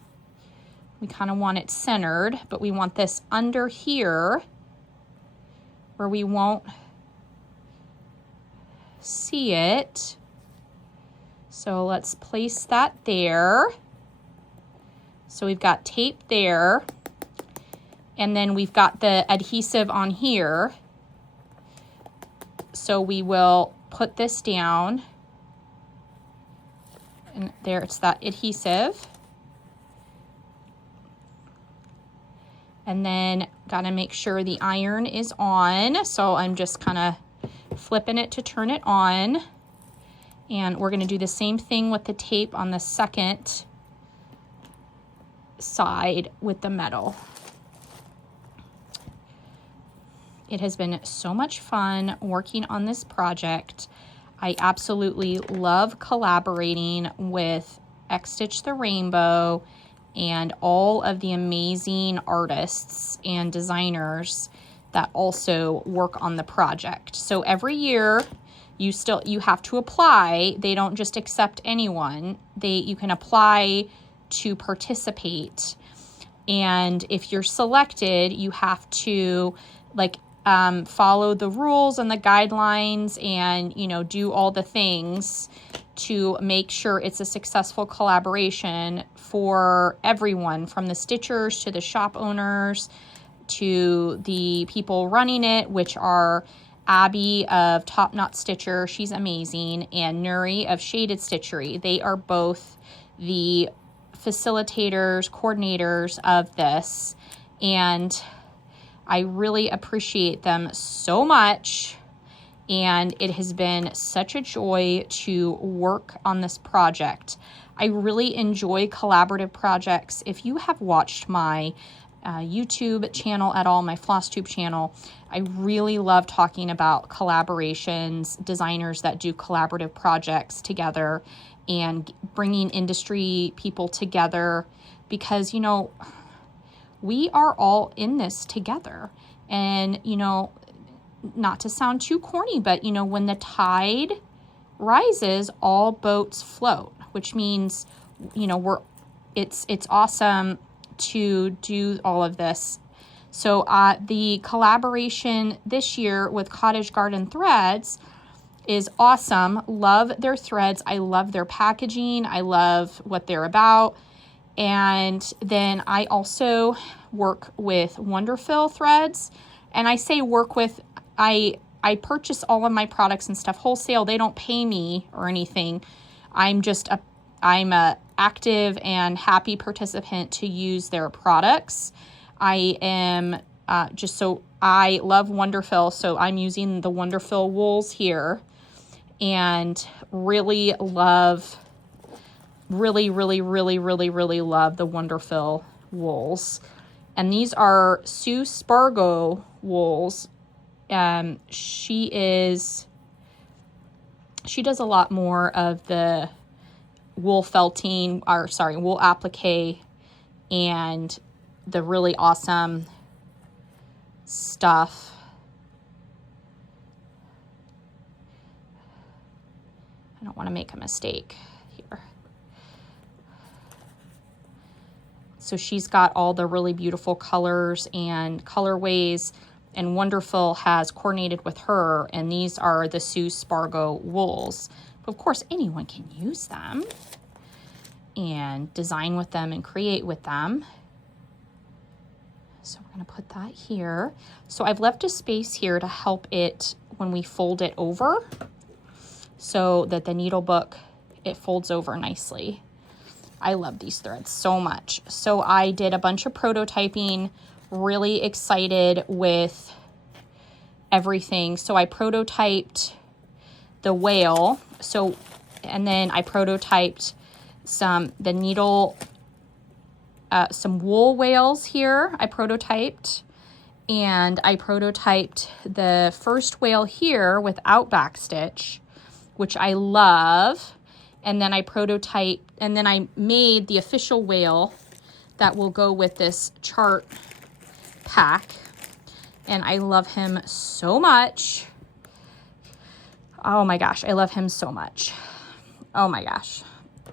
we kind of want it centered, but we want this under here where we won't see it. So let's place that there. So we've got tape there, and then we've got the adhesive on here. So we will put this down, and there, it's that adhesive. And then gotta make sure the iron is on. So I'm just kind of flipping it to turn it on. And we're gonna do the same thing with the tape on the second side with the metal. It has been so much fun working on this project. I absolutely love collaborating with XStitch the Rainbow and all of the amazing artists and designers that also work on the project. So every year you have to apply. They don't just accept anyone. You can apply to participate. And if you're selected, you have to follow the rules and the guidelines and, do all the things to make sure it's a successful collaboration for everyone, from the stitchers to the shop owners to the people running it, which are Abby of Top Knot Stitcher, she's amazing, and Nuri of Shaded Stitchery. They are both the facilitators, coordinators of this, and I really appreciate them so much. And it has been such a joy to work on this project. I really enjoy collaborative projects. If you have watched my YouTube channel at all, my Flosstube channel, I really love talking about collaborations, designers that do collaborative projects together, and bringing industry people together, because, we are all in this together. And, not to sound too corny, but when the tide rises, all boats float, which means, it's awesome to do all of this. So the collaboration this year with Cottage Garden Threads is awesome. Love their threads. I love their packaging. I love what they're about. And then I also work with Wonderfill threads. And I say work with, I purchase all of my products and stuff wholesale. They don't pay me or anything. I'm a active and happy participant to use their products. I am I love Wonderfill, so I'm using the Wonderfill wools here, and really love, really love the Wonderfill wools. And these are Sue Spargo wools. She does a lot more of the wool felting, wool applique, and the really awesome stuff. I don't want to make a mistake here. So she's got all the really beautiful colors and colorways, and Wonderful has coordinated with her, and these are the Sue Spargo wools. But of course, anyone can use them and design with them and create with them. So we're going to put that here. So I've left a space here to help it when we fold it over, so that the needle book, it folds over nicely. I love these threads so much. So I did a bunch of prototyping, really excited with everything. So I prototyped the whale. So, and then I prototyped some wool whales here. I prototyped, and I prototyped the first whale here without backstitch, which I love. And then I prototyped, and then I made the official whale that will go with this chart pack. And I love him so much. Oh my gosh, I love him so much. Oh my gosh.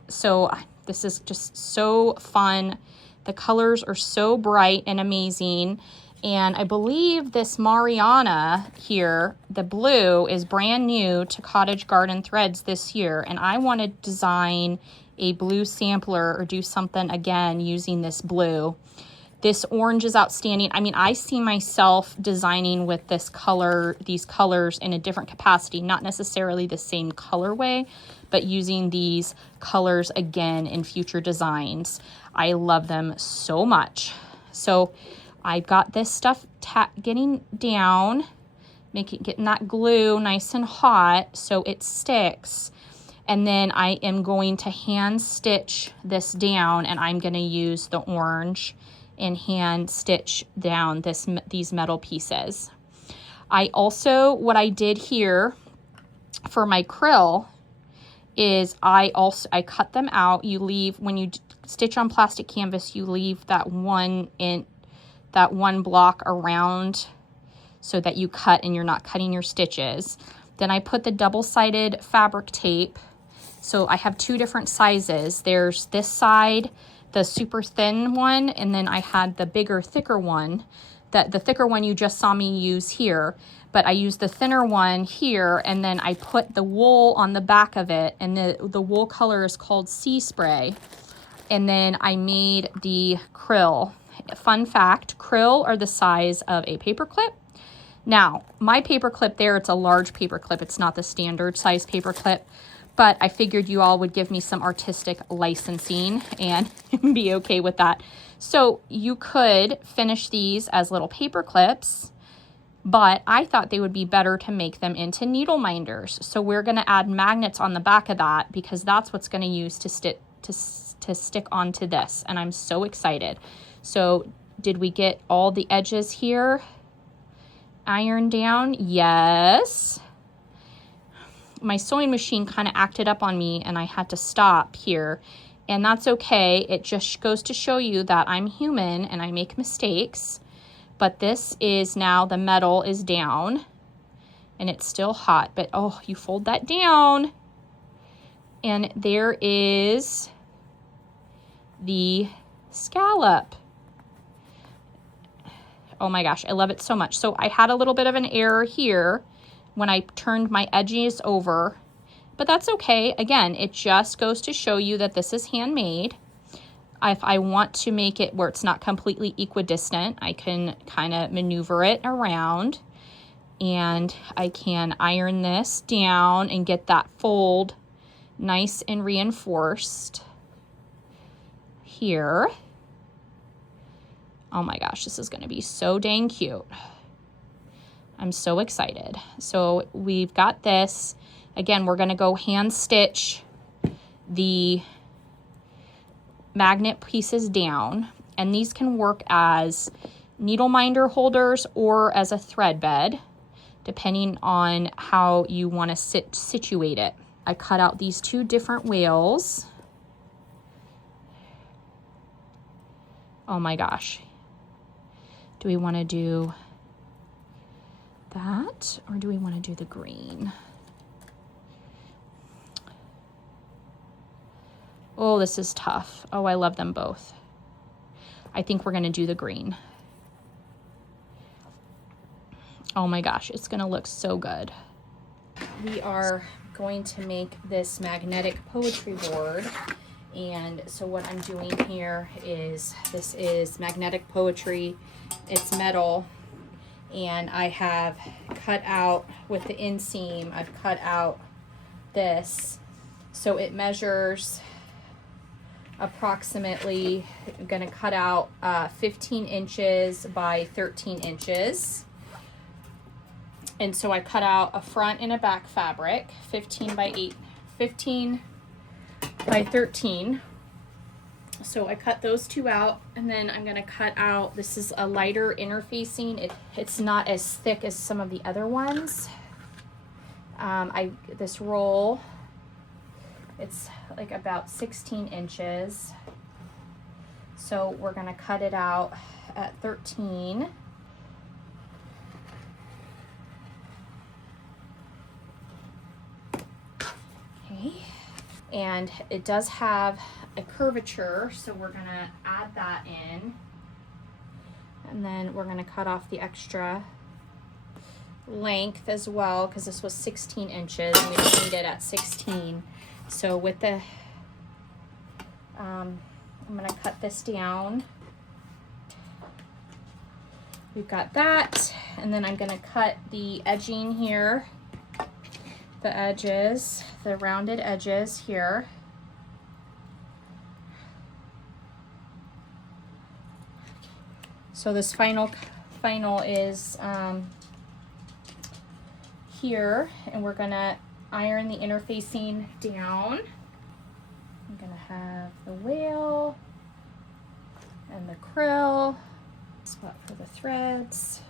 So this is just so fun. The colors are so bright and amazing. And I believe this Mariana here, the blue, is brand new to Cottage Garden Threads this year. And I want to design a blue sampler or do something again using this blue. This orange is outstanding. I mean, I see myself designing with this color, these colors in a different capacity, not necessarily the same colorway, but using these colors again in future designs. I love them so much. So I got this stuff getting down, getting that glue nice and hot so it sticks. And then I am going to hand stitch this down, and I'm going to use the orange and hand stitch down these metal pieces. I also, what I did here for my krill is I cut them out. You leave, when you stitch on plastic canvas, you leave that one block around so that you cut and you're not cutting your stitches. Then I put the double-sided fabric tape. So I have two different sizes. There's this side, the super thin one, and then I had the bigger, thicker one. The thicker one you just saw me use here, but I used the thinner one here, and then I put the wool on the back of it, and the wool color is called Sea Spray. And then I made the krill. Fun fact, krill are the size of a paper clip. Now, my paper clip there, it's a large paper clip. It's not the standard size paper clip, but I figured you all would give me some artistic licensing and be okay with that. So you could finish these as little paper clips, but I thought they would be better to make them into needle minders. So we're going to add magnets on the back of that, because that's what's going to use to stick onto this. And I'm so excited. So did we get all the edges here ironed down? Yes. My sewing machine kind of acted up on me and I had to stop here, and that's okay. It just goes to show you that I'm human and I make mistakes. But this is now, the metal is down and it's still hot, but oh, you fold that down and there is the scallop. Oh my gosh, I love it so much. So I had a little bit of an error here when I turned my edges over, but that's okay. Again, it just goes to show you that this is handmade. If I want to make it where it's not completely equidistant, I can kind of maneuver it around, and I can iron this down and get that fold nice and reinforced here. Oh my gosh, this is going to be so dang cute. I'm so excited. So we've got this. Again, we're going to go hand stitch the magnet pieces down, and these can work as needle minder holders or as a thread bed, depending on how you want to situate it. I cut out these two different whales. Oh my gosh. Do we want to do that, or do we want to do the green? Oh, this is tough. Oh, I love them both. I think we're going to do the green. Oh my gosh, it's going to look so good. We are going to make this magnetic poetry board. And so what I'm doing here is, this is magnetic poetry. It's metal. And I have cut out, with the inseam, I've cut out this. So it measures approximately, I'm going to cut out 15 inches by 13 inches. And so I cut out a front and a back fabric, 15 by 13. So I cut those two out, and then I'm going to cut out, this is a lighter interfacing. It's not as thick as some of the other ones. This roll, it's like about 16 inches. So we're going to cut it out at 13. And it does have a curvature, so we're gonna add that in. And then we're gonna cut off the extra length as well, because this was 16 inches and we don't need it at 16. So with the, I'm gonna cut this down. We've got that, and then I'm gonna cut the edging here. The edges, the rounded edges here. So this final is here, and we're gonna iron the interfacing down. I'm gonna have the whale and the krill, spot for the threads.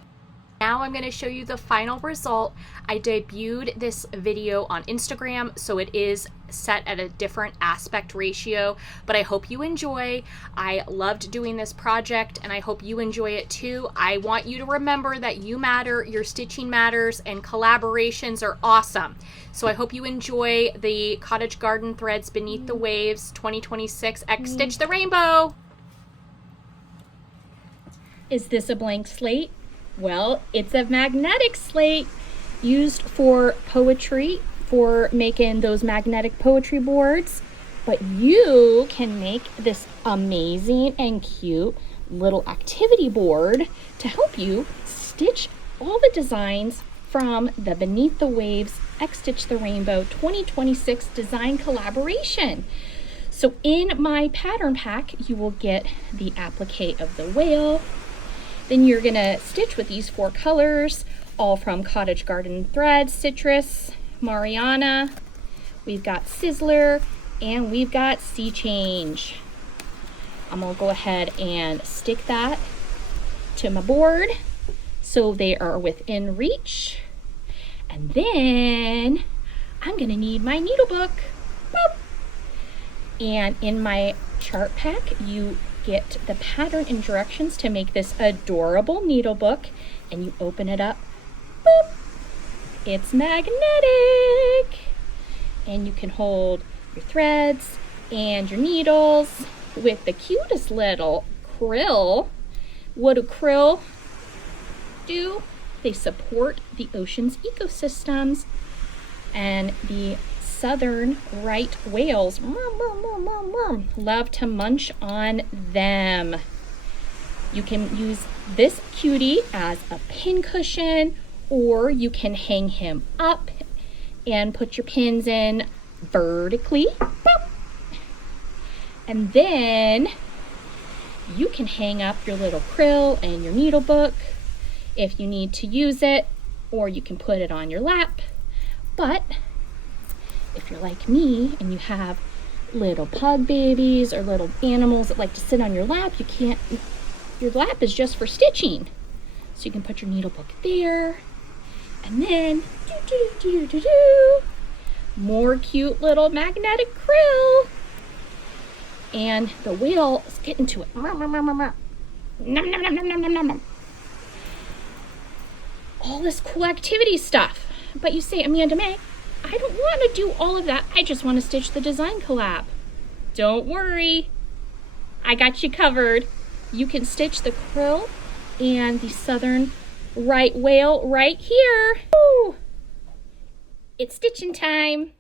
Now I'm going to show you the final result. I debuted this video on Instagram, so it is set at a different aspect ratio, but I hope you enjoy. I loved doing this project, and I hope you enjoy it too. I want you to remember that you matter, your stitching matters, and collaborations are awesome. So I hope you enjoy the Cottage Garden Threads Beneath the Waves 2026 XStitch the Rainbow. Is this a blank slate? Well, it's a magnetic slate used for poetry, for making those magnetic poetry boards. But you can make this amazing and cute little activity board to help you stitch all the designs from the Beneath the Waves XStitch the Rainbow 2026 design collaboration. So in my pattern pack, you will get the applique of the whale. Then you're gonna stitch with these 4 colors, all from Cottage Garden Threads, Citrus, Mariana. We've got Sizzler, and we've got Sea Change. I'm gonna go ahead and stick that to my board so they are within reach. And then I'm gonna need my needle book. Boop. And in my chart pack, you get the pattern and directions to make this adorable needle book, and you open it up. Boop. It's magnetic, and you can hold your threads and your needles with the cutest little krill. What do krill do? They support the ocean's ecosystems, and the southern right whales love to munch on them. You can use this cutie as a pin cushion, or you can hang him up and put your pins in vertically. Boop. And then you can hang up your little krill and your needle book if you need to use it, or you can put it on your lap. But if you're like me and you have little pug babies or little animals that like to sit on your lap, you can't, your lap is just for stitching. So you can put your needle book there, and then more cute little magnetic krill. And the whale is getting to it. All this cool activity stuff. But you say, Amanda May, I don't want to do all of that. I just want to stitch the design collab. Don't worry. I got you covered. You can stitch the krill and the southern right whale right here. Woo! It's stitching time.